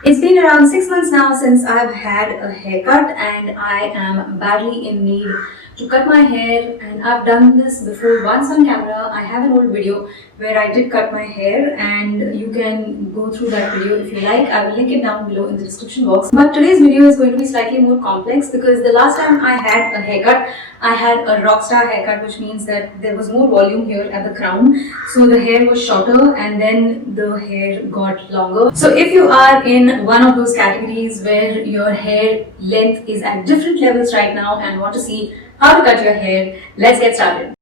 It's been around 6 months now since I've had a haircut and I am badly in need to cut my hair, and I've done this before once on camera. I have an old video where I did cut my hair and you can go through that video if you like. I will link it down below in the description box. But today's video is going to be slightly more complex because the last time I had a haircut, I had a rockstar haircut, which means that there was more volume here at the crown. So the hair was shorter and then the hair got longer. So if you are in one of those categories where your hair length is at different levels right now and want to see how to cut your hair, let's get started.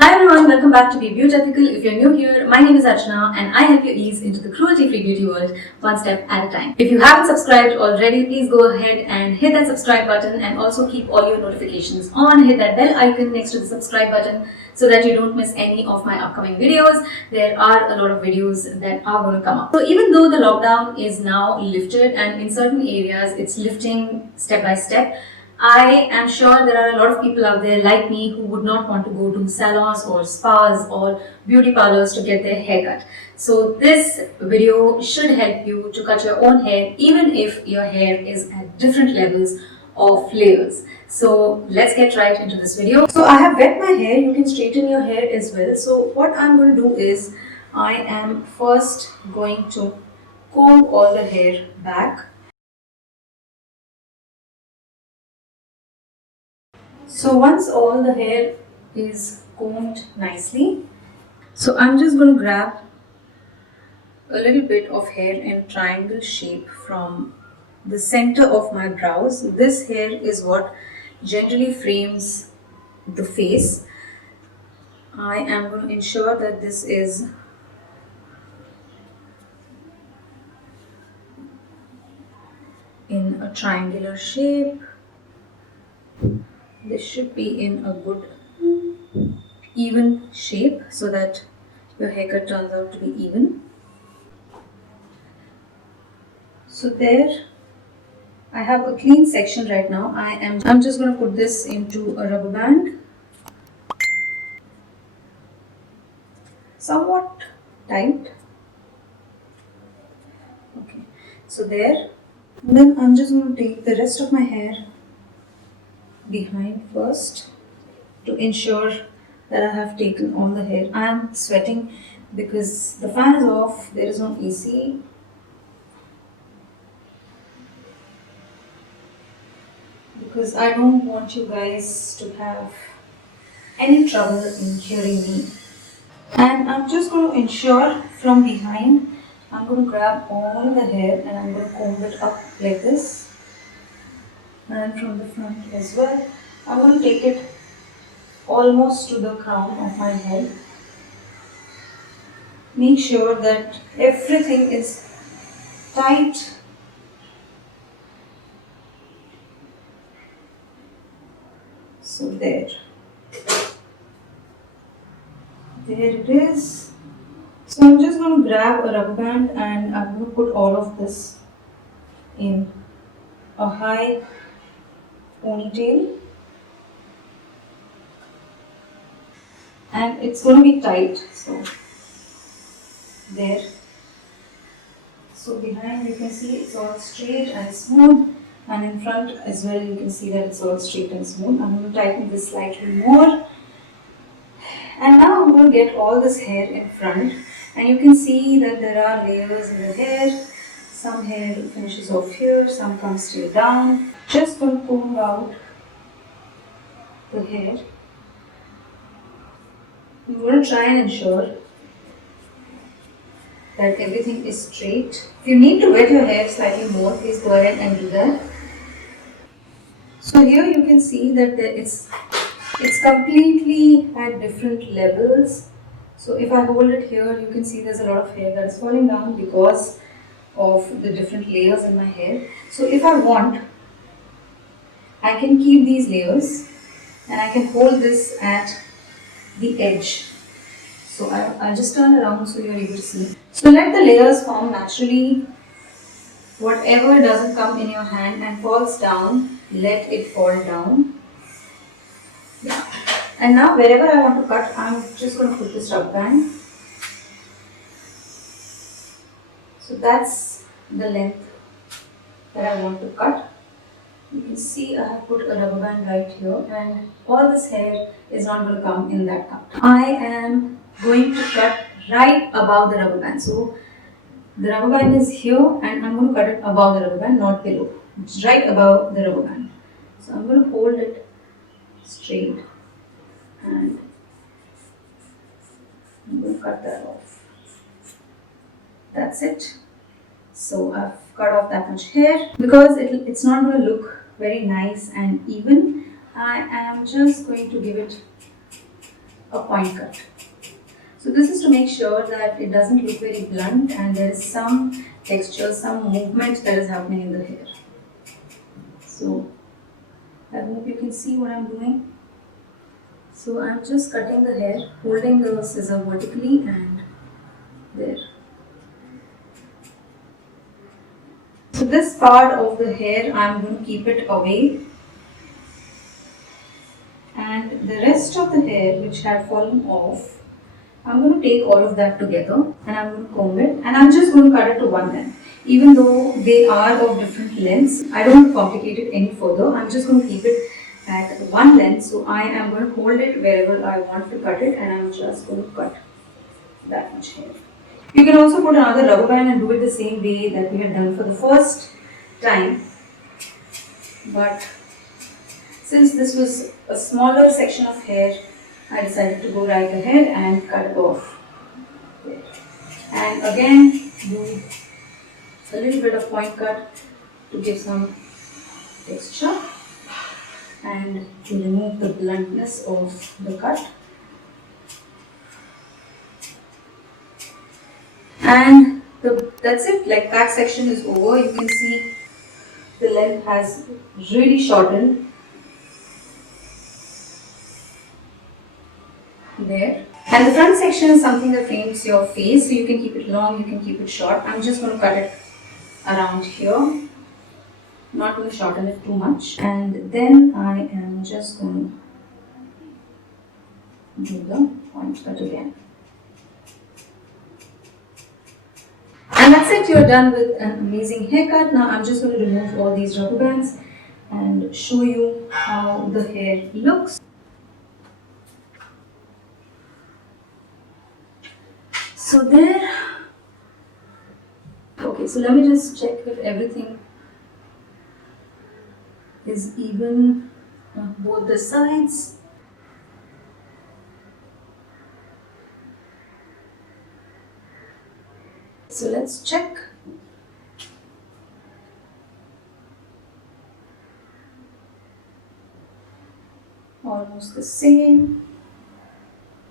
Hi everyone, welcome back to Be Beautiful. If you're new here, my name is Archana and I help you ease into the cruelty-free beauty world one step at a time. If you haven't subscribed already, please go ahead and hit that subscribe button and also keep all your notifications on. Hit that bell icon next to the subscribe button so that you don't miss any of my upcoming videos. There are a lot of videos that are going to come up. So even though the lockdown is now lifted and in certain areas it's lifting step by step, I am sure there are a lot of people out there like me who would not want to go to salons or spas or beauty parlors to get their hair cut. So this video should help you to cut your own hair even if your hair is at different levels of layers. So let's get right into this video. So I have wet my hair. You can straighten your hair as well. So what I'm going to do is I am first going to comb all the hair back. So once all the hair is combed nicely, so I'm just going to grab a little bit of hair in triangle shape from the center of my brows. This hair is what generally frames the face. I am going to ensure that this is in a triangular shape. This should be in a good even shape so that your haircut turns out to be even. So there, I have a clean section right now. I'm just going to put this into a rubber band, somewhat tight. Okay, so there. And then I'm just going to take the rest of my hair behind first to ensure that I have taken all the hair. I am sweating because the fan is off, there is no AC. Because I don't want you guys to have any trouble in hearing me. And I'm just going to ensure from behind, I'm going to grab all the hair and I'm going to comb it up like this. And from the front as well, I'm going to take it almost to the crown of my head. Make sure that everything is tight. So there it is. So I'm just going to grab a rubber band and I'm going to put all of this in a high ponytail, and it's going to be tight. So there. So behind you can see it's all straight and smooth, and in front as well you can see that it's all straight and smooth. I'm going to tighten this slightly more, and now I'm going to get all this hair in front, and you can see that there are layers in the hair. Some hair finishes off here, some comes straight down. Just going to comb out the hair. I'm going to try and ensure that everything is straight. If you need to wet your hair slightly more, please go ahead and do that. So here you can see that it's completely at different levels. So if I hold it here, you can see there's a lot of hair that is falling down because of the different layers in my hair. So if I want, I can keep these layers and I can hold this at the edge. So I'll just turn around so you're able to see. So let the layers form naturally Whatever doesn't come in your hand and falls down, let it fall down. Yeah. And now wherever I want to cut, I'm just going to put this rubber band. So that's the length that I want to cut. You can see I have put a rubber band right here, and all this hair is not going to come in that cut. I am going to cut right above the rubber band. So the rubber band is here and I'm going to cut it above the rubber band, not below. It's right above the rubber band. So I'm going to hold it straight and I'm going to cut that off. That's it. So I've cut off that much hair. Because it's not going to look very nice and even, I am just going to give it a point cut. So this is to make sure that it doesn't look very blunt and there is some texture, some movement that is happening in the hair. So I hope you can see what I'm doing. So I'm just cutting the hair, holding the scissor vertically and there. So this part of the hair, I'm going to keep it away. And the rest of the hair which had fallen off, I'm going to take all of that together and I'm going to comb it and I'm just going to cut it to one length. Even though they are of different lengths, I don't want to complicate it any further. I'm just going to keep it at one length. So I am going to hold it wherever I want to cut it and I'm just going to cut that much hair. You can also put another rubber band and do it the same way that we had done for the first time. But since this was a smaller section of hair, I decided to go right ahead and cut it off there. And again, do a little bit of point cut to give some texture and to remove the bluntness of the cut. And that's it, like that section is over. You can see the length has really shortened. There. And the front section is something that frames your face, so you can keep it long, you can keep it short. I'm just going to cut it around here, not going to shorten it too much. And then I am just going to do the point cut again. And that's it, you're done with an amazing haircut. Now I'm just going to remove all these rubber bands and show you how the hair looks. So there, okay, so let me just check if everything is even on both the sides. So let's check. Almost the same,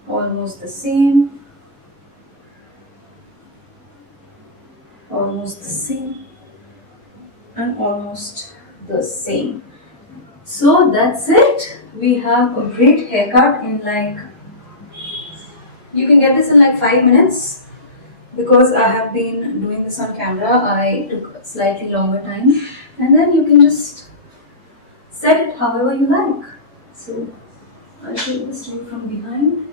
almost the same. Almost the same and almost the same. So that's it. We have a great haircut in like, you can get this in like 5 minutes. Because I have been doing this on camera, I took a slightly longer time. And then you can just set it however you like. So I'll show this to you from behind.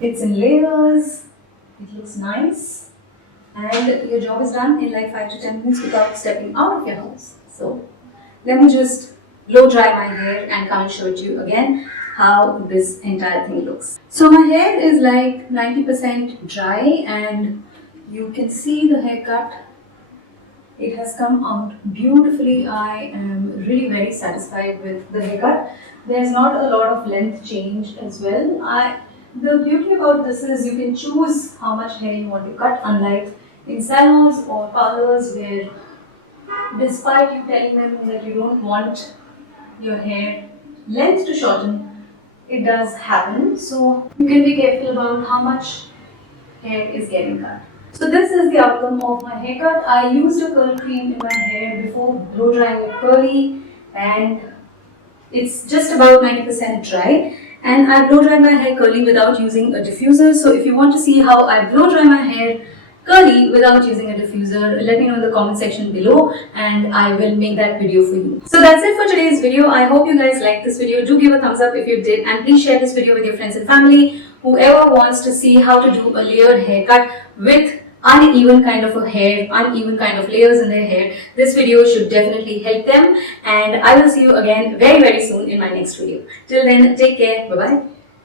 It's in layers. It looks nice and your job is done in like 5 to 10 minutes without stepping out of your house. So let me just blow dry my hair and come and show it to you again how this entire thing looks. So my hair is like 90% dry and you can see the haircut. It has come out beautifully. I am really very satisfied with the haircut. There's not a lot of length change as well. The beauty about this is you can choose how much hair you want to cut, unlike in salons or parlors where despite you telling them that you don't want your hair length to shorten, it does happen. So you can be careful about how much hair is getting cut. So this is the outcome of my haircut. I used a curl cream in my hair before blow drying it curly and it's just about 90% dry. And I blow dry my hair curly without using a diffuser. So if you want to see how I blow dry my hair curly without using a diffuser? Let me know in the comment section below and I will make that video for you. So that's it for today's video. I hope you guys liked this video. Do give a thumbs up if you did, and please share this video with your friends and family. Whoever wants to see how to do a layered haircut with uneven kind of a hair, uneven kind of layers in their hair, this video should definitely help them, and I will see you again very soon in my next video. Till then, take care. Bye bye.